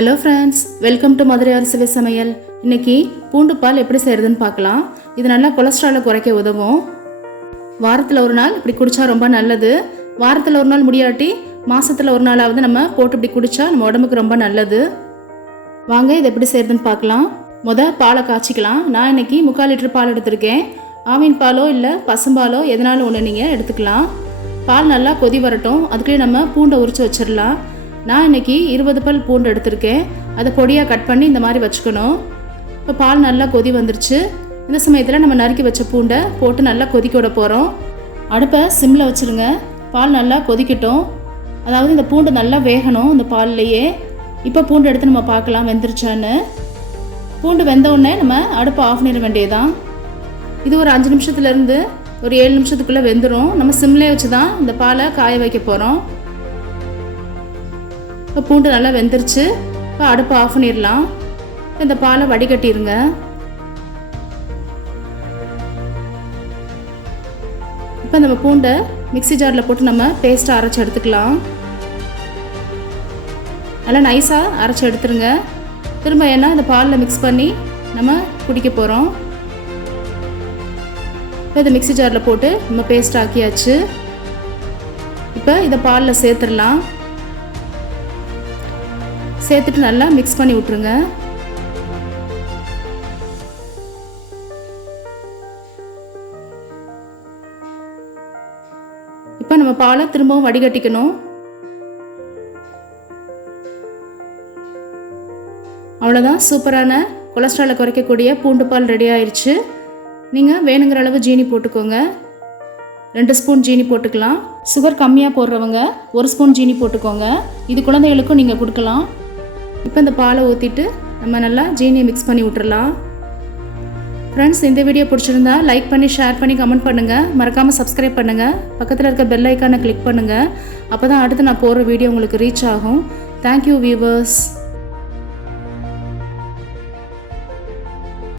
Hello friends, welcome to Madurai அரசுவை சமையல். இன்றைக்கி பூண்டு பால் எப்படி செய்கிறதுன்னு பார்க்கலாம். இது நல்லா கொலஸ்ட்ராலை குறைக்க உதவும். வாரத்தில் ஒரு நாள் இப்படி குடித்தா ரொம்ப நல்லது. வாரத்தில் ஒரு நாள் முடியாட்டி மாதத்தில் ஒரு நாளாவது நம்ம போட்டு இப்படி குடித்தா நம்ம உடம்புக்கு ரொம்ப நல்லது. வாங்க இதை எப்படி செய்கிறதுன்னு பார்க்கலாம். பாலை காய்ச்சிக்கலாம். நான் இன்றைக்கி 3/4 லிட்டர் பால் எடுத்திருக்கேன். ஆவின் பாலோ இல்லை பசும்பாலோ எதனாலும் ஒன்று நீங்கள் எடுத்துக்கலாம். பால் நல்லா கொதி வரட்டும். அதுக்குள்ளே நம்ம பூண்டை உரித்து வச்சிடலாம். நான் இன்றைக்கி 20 பல் பூண்டு எடுத்திருக்கேன். அதை பொடியாக கட் பண்ணி இந்த மாதிரி வச்சுக்கணும். இப்போ பால் நல்லா கொதி வந்துருச்சு. இந்த சமயத்தில் நம்ம நறுக்கி வச்ச பூண்டை போட்டு நல்லா கொதிக்க விட போகிறோம். அடுப்பை சிம்மில் வச்சுருங்க. பால் நல்லா கொதிக்கட்டும். அதாவது இந்த பூண்டு நல்லா வேகணும் இந்த பால்லையே. இப்போ பூண்டு எடுத்து நம்ம பார்க்கலாம் வெந்துருச்சான்னு. பூண்டு வெந்தவுடனே நம்ம அடுப்பை ஆஃப் பண்ணிட வேண்டியதான். இது ஒரு 5 நிமிஷத்துலேருந்து ஒரு 7 நிமிஷத்துக்குள்ளே வெந்துடும். நம்ம சிம்லேயே வச்சு தான் இந்த பாலை காய வைக்க போகிறோம். இப்போ பூண்டு நல்லா வெந்துருச்சு. இப்போ அடுப்பை ஆஃப் பண்ணிடலாம். இந்த பாலை வடிகட்டிடுங்க. இப்போ நம்ம பூண்டை மிக்ஸி ஜாரில் போட்டு நம்ம பேஸ்ட்டாக அரைச்சி எடுத்துக்கலாம். நல்லா நைஸாக அரைச்சி எடுத்துருங்க. திரும்ப ஏன்னா இந்த பாலில் மிக்ஸ் பண்ணி நம்ம குடிக்க போகிறோம். இப்போ இதை மிக்ஸி ஜாரில் போட்டு நம்ம பேஸ்ட் ஆக்கியாச்சு. இப்போ இதை பாலில் சேர்த்துடலாம். சேர்த்துட்டு நல்லா மிக்ஸ் பண்ணி விட்ருங்க. இப்போ நம்ம பாலை திரும்பவும் வடிகட்டிக்கணும். அவ்வளோதான், சூப்பரான கொலஸ்ட்ராலை குறைக்கக்கூடிய பூண்டு பால் ரெடி ஆயிடுச்சு. நீங்கள் வேணுங்கிற அளவு ஜீனி போட்டுக்கோங்க. 2 ஸ்பூன் ஜீனி போட்டுக்கலாம். சுகர் கம்மியாக போடுறவங்க 1 ஸ்பூன் ஜீனி போட்டுக்கோங்க. இது குழந்தைகளுக்கும் நீங்கள் கொடுக்கலாம். இப்போ இந்த பாலை ஊற்றிட்டு நம்ம நல்லா ஜீனியை மிக்ஸ் பண்ணி விட்டுறலாம். ஃப்ரெண்ட்ஸ், இந்த வீடியோ பிடிச்சிருந்தா லைக் பண்ணி ஷேர் பண்ணி கமெண்ட் பண்ணுங்கள். மறக்காமல் சப்ஸ்கிரைப் பண்ணுங்கள். பக்கத்தில் இருக்க பெல் ஐக்கானை கிளிக் பண்ணுங்கள். அப்போ தான் அடுத்து நான் போடுற வீடியோ உங்களுக்கு ரீச் ஆகும். Thank you viewers.